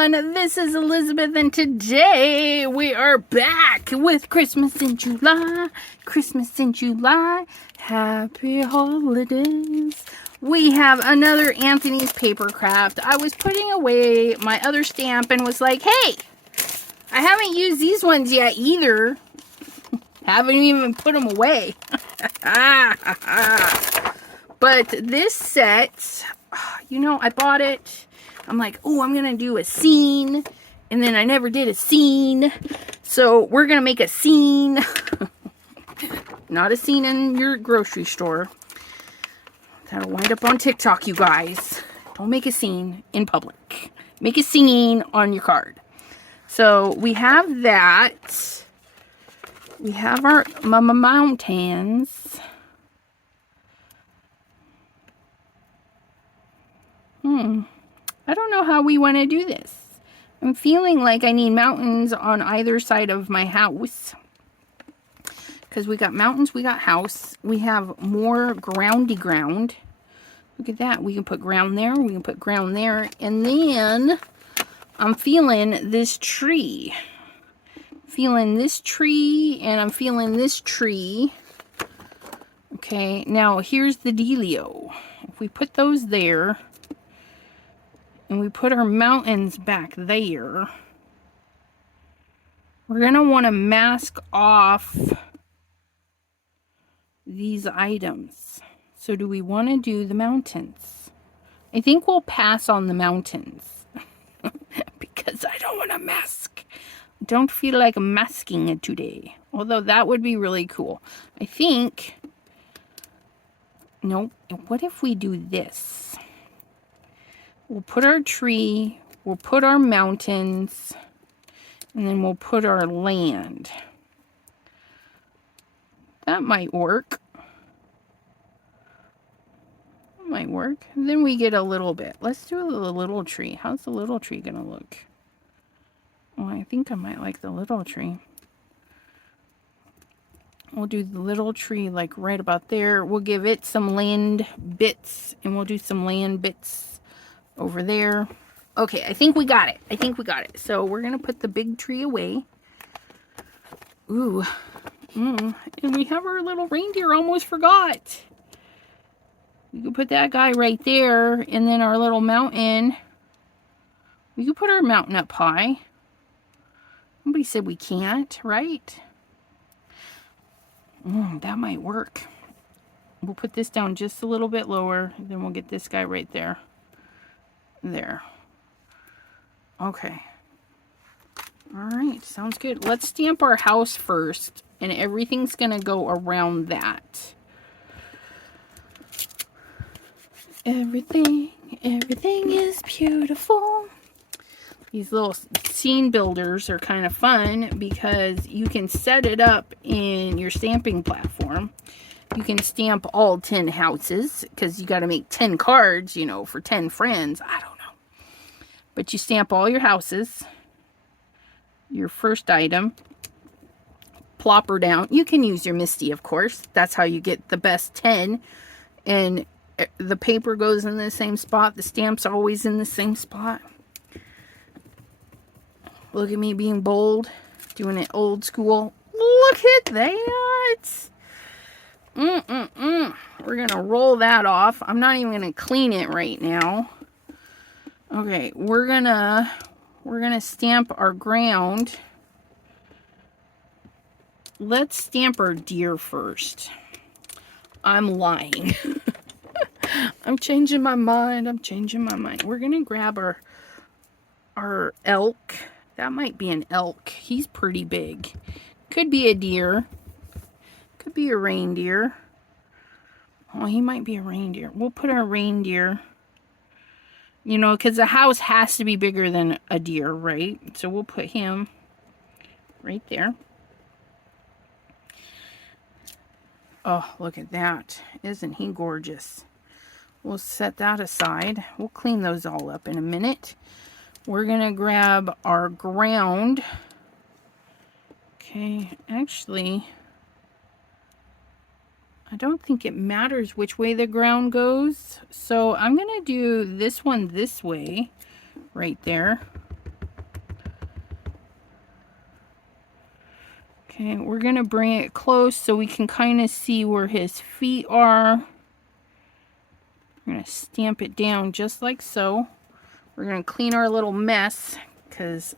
everyone, this is Elizabeth, and today we are back with Christmas in July. Christmas in July. Happy holidays. We have another Anthony's paper craft. I was putting away my other stamp and was like, hey, I haven't used these ones yet either. Haven't even put them away. But this set, you know, I bought it. I'm like, oh, I'm going to do a scene. And then I never did a scene. So we're going to make a scene. Not a scene in your grocery store. That'll wind up on TikTok, you guys. Don't make a scene in public. Make a scene on your card. So we have that. We have our mountains. I don't know how we want to do this. I'm feeling like I need mountains on either side of my house. Because we got mountains, we got house. We have more groundy ground. Look at that. We can put ground there. We can put ground there. And then I'm feeling this tree. Feeling this tree. And I'm feeling this tree. Okay. Now here's the dealio. If we put those there. And we put our mountains back there. We're going to want to mask off these items. So do we want to do the mountains? I think we'll pass on the mountains. Because I don't want to mask. I don't feel like masking it today. Although that would be really cool. I think... No, what if we do this? We'll put our tree, we'll put our mountains, and then we'll put our land. That might work. That might work. And then we get a little bit. Let's do a little tree. How's the little tree gonna look? Oh, I think I might like the little tree. We'll do the little tree like right about there. We'll give it some land bits, and we'll do some land bits over there. Okay, I think we got it. I think we got it. So we're going to put the big tree away. Ooh. And we have our little reindeer. Almost forgot. We could put that guy right there. And then our little mountain. We could put our mountain up high. Nobody said we can't, right? That might work. We'll put this down just a little bit lower. Then we'll get this guy right there. There. Okay. Alright, sounds good. Let's stamp our house first, and everything's going to go around that. Everything is beautiful. These little scene builders are kind of fun because you can set it up in your stamping platform. You can stamp all 10 houses because you got to make 10 cards, you know, for 10 friends. I don't know. But you stamp all your houses. Your first item. Plop her down. You can use your Misty, of course. That's how you get the best 10. And the paper goes in the same spot. The stamp's always in the same spot. Look at me being bold. Doing it old school. Look at that. We're going to roll that off. I'm not even going to clean it right now. Okay, we're going to stamp our ground. Let's stamp our deer first. I'm lying. I'm changing my mind. We're going to grab our elk. That might be an elk. He's pretty big. Could be a deer. Could be a reindeer. Oh, he might be a reindeer. We'll put our reindeer. You know, because the house has to be bigger than a deer, right? So we'll put him right there. Oh, look at that. Isn't he gorgeous? We'll set that aside. We'll clean those all up in a minute. We're going to grab our ground. Okay, actually... I don't think it matters which way the ground goes. So I'm going to do this one this way, right there. Okay, we're going to bring it close so we can kind of see where his feet are. We're going to stamp it down just like so. We're going to clean our little mess because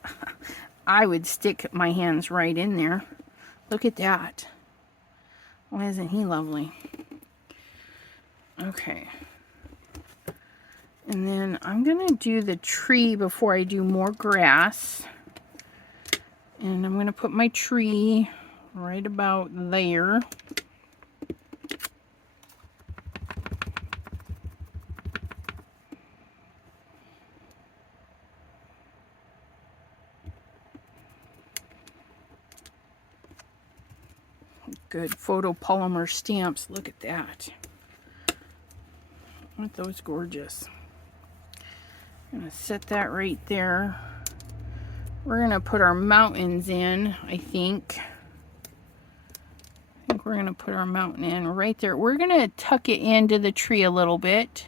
I would stick my hands right in there. Look at that. Why isn't he lovely? Okay. And then I'm going to do the tree before I do more grass. And I'm going to put my tree right about there. Good photopolymer stamps. Look at that. Aren't those gorgeous? I'm going to set that right there. We're going to put our mountains in, I think. We're going to put our mountain in right there. We're going to tuck it into the tree a little bit.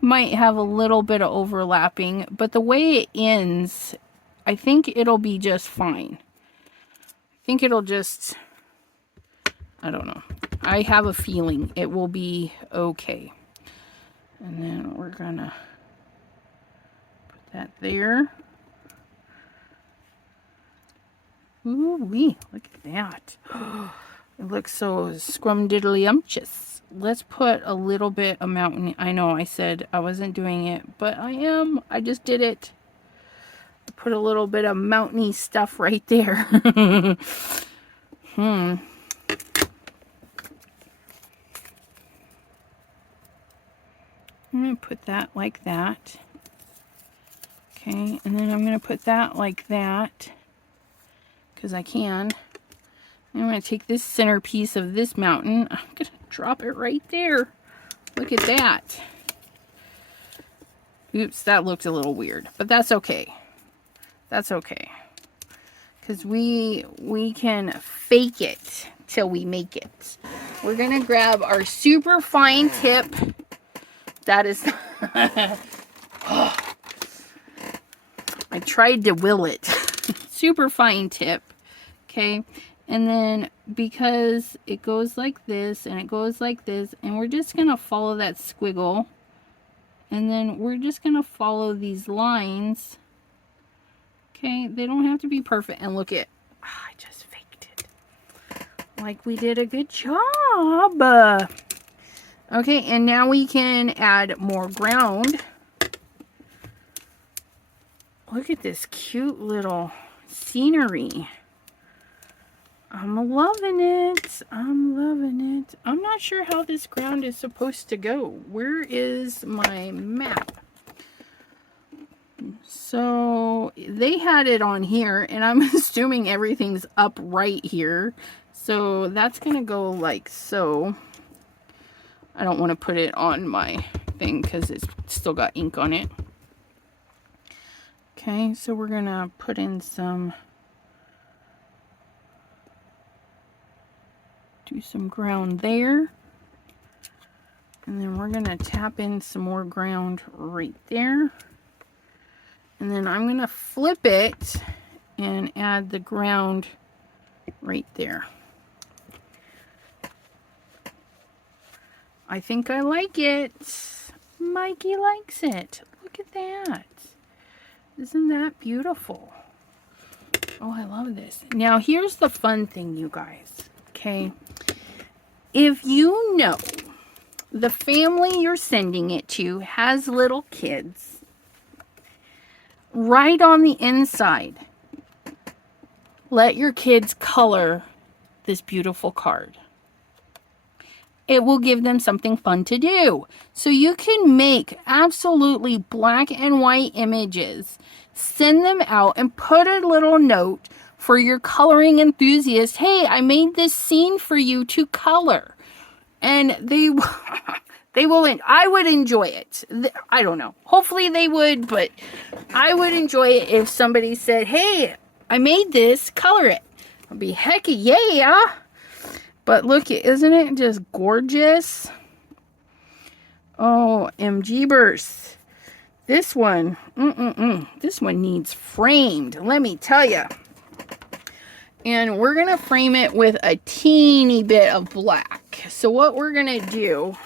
Might have a little bit of overlapping, but the way it ends, I think it'll be just fine. I think it'll just, I don't know. I have a feeling it will be okay. And then we're going to put that there. Ooh-wee, look at that. It looks so scrumdiddly-umptious. Let's put a little bit of mountain. I know I said I wasn't doing it, but I am. I just did it. Put a little bit of mountainy stuff right there. I'm going to put that like that. Okay, and then I'm going to put that like that. Because I can. I'm going to take this centerpiece of this mountain. I'm going to drop it right there. Look at that. Oops, that looked a little weird. But that's okay. That's okay. Because we can fake it till we make it. We're going to grab our super fine tip. That is... Oh. I tried to will it. Super fine tip. Okay, and then because it goes like this and it goes like this, and we're just gonna follow that squiggle, and then we're just gonna follow these lines. Okay, they don't have to be perfect. And look at, I just faked it like we did a good job. Okay, and now we can add more ground. Look at this cute little scenery. I'm loving it. I'm loving it. I'm not sure how this ground is supposed to go. Where is my map? So they had it on here, and I'm assuming everything's up right here. So that's going to go like so. I don't want to put it on my thing because it's still got ink on it. Okay, so we're going to put in some... do some ground there, and then we're gonna tap in some more ground right there, and then I'm gonna flip it and add the ground right there. I think I like it. Mikey likes it. Look at that. Isn't that beautiful? Oh, I love this. Now here's the fun thing, you guys. Okay, if you know the family you're sending it to has little kids, write on the inside, let your kids color this beautiful card. It will give them something fun to do. So you can make absolutely black and white images, send them out, and put a little note for your coloring enthusiast. Hey, I made this scene for you to color. And they will, I would enjoy it. I don't know. Hopefully they would, but I would enjoy it if somebody said, hey, I made this, color it. I'd be heck yeah. But look, isn't it just gorgeous? Oh, MGbers. This one, this one needs framed, let me tell you. And we're going to frame it with a teeny bit of black. So what we're going to do,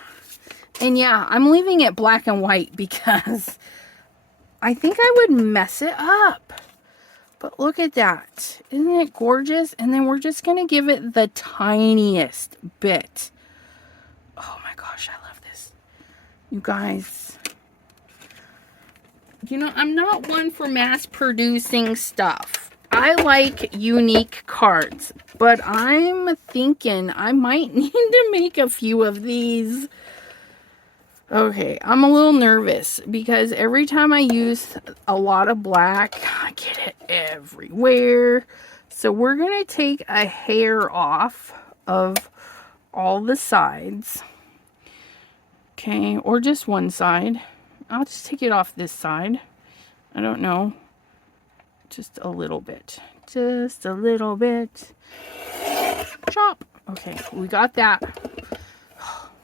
and yeah, I'm leaving it black and white because I think I would mess it up. But look at that. Isn't it gorgeous? And then we're just going to give it the tiniest bit. Oh my gosh, I love this. You guys, you know, I'm not one for mass producing stuff. I like unique cards, but I'm thinking I might need to make a few of these. Okay, I'm a little nervous because every time I use a lot of black, I get it everywhere. So we're going to take a hair off of all the sides. Okay, or just one side. I'll just take it off this side. I don't know. Just a little bit. Just a little bit. Chop. Okay, we got that.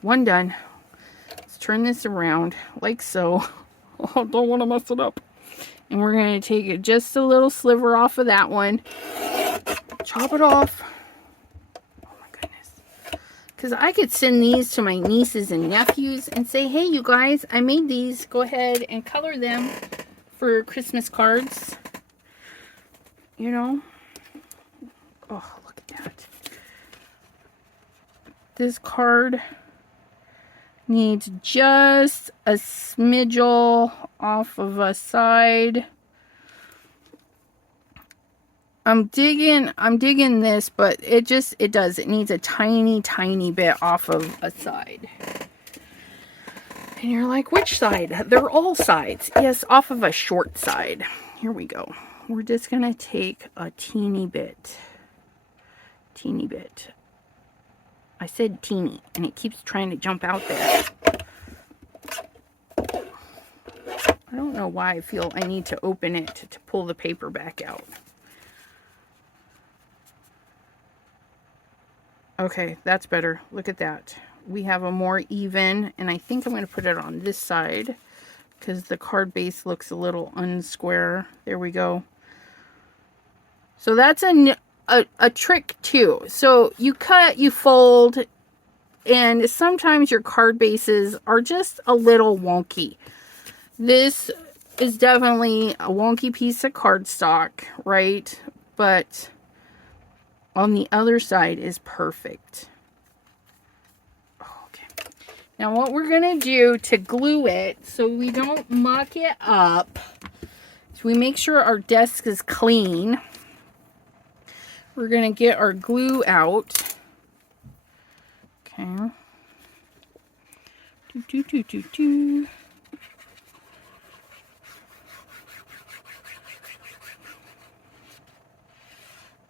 One done. Turn this around like so. Oh, don't want to mess it up. And we're going to take it just a little sliver off of that one. Chop it off. Oh my goodness. Because I could send these to my nieces and nephews and say, hey, you guys, I made these. Go ahead and color them for Christmas cards. You know? Oh, look at that. This card needs just a smidgle off of a side. I'm digging this, but it does. It needs a tiny bit off of a side. And you're like, which side? They're all sides. Yes, off of a short side. Here we go. We're just going to take a teeny bit. Teeny bit. I said teeny, and it keeps trying to jump out there. I don't know why I feel I need to open it to pull the paper back out. Okay, that's better. Look at that. We have a more even, and I think I'm going to put it on this side because the card base looks a little unsquare. There we go. So that's a trick too. So you cut, you fold, and sometimes your card bases are just a little wonky. This is definitely a wonky piece of cardstock, right? But on the other side is perfect. Okay. Now what we're going to do to glue it so we don't muck it up is we make sure our desk is clean. We're going to get our glue out. Okay.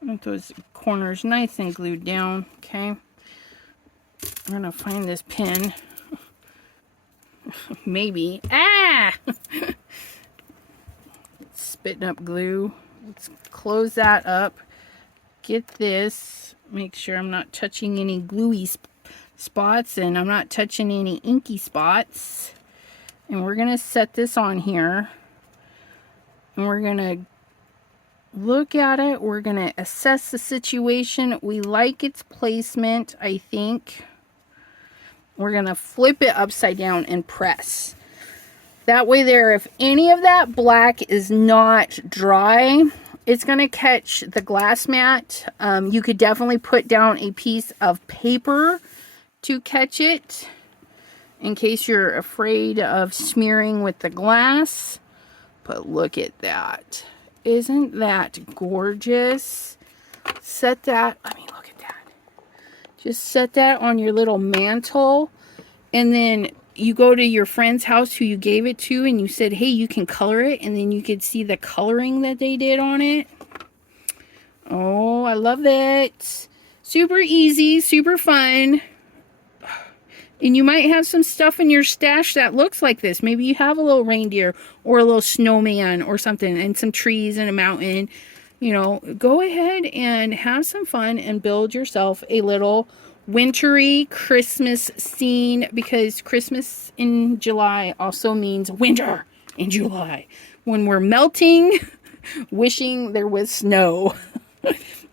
Make those corners nice and glued down. Okay. I'm going to find this pin. Maybe. Ah! Spitting up glue. Let's close that up. Get this. Make sure I'm not touching any gluey spots and I'm not touching any inky spots. And we're going to set this on here. And we're going to look at it. We're going to assess the situation. We like its placement, I think. We're going to flip it upside down and press. That way there, if any of that black is not dry, it's going to catch the glass mat. You could definitely put down a piece of paper to catch it in case you're afraid of smearing with the glass. But look at that. Isn't that gorgeous? Set that, I mean, look at that. Just set that on your little mantle, and then you go to your friend's house who you gave it to and you said, hey, you can color it, and then you could see the coloring that they did on it. Oh, I love it. Super easy, super fun. And you might have some stuff in your stash that looks like this. Maybe you have a little reindeer or a little snowman or something, and some trees and a mountain. You know, go ahead and have some fun and build yourself a little wintry Christmas scene, because Christmas in July also means winter in July, when we're melting, wishing there was snow.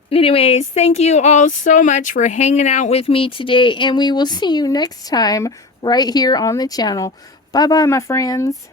Anyways, thank you all so much for hanging out with me today, and we will see you next time right here on the channel. Bye-bye, my friends.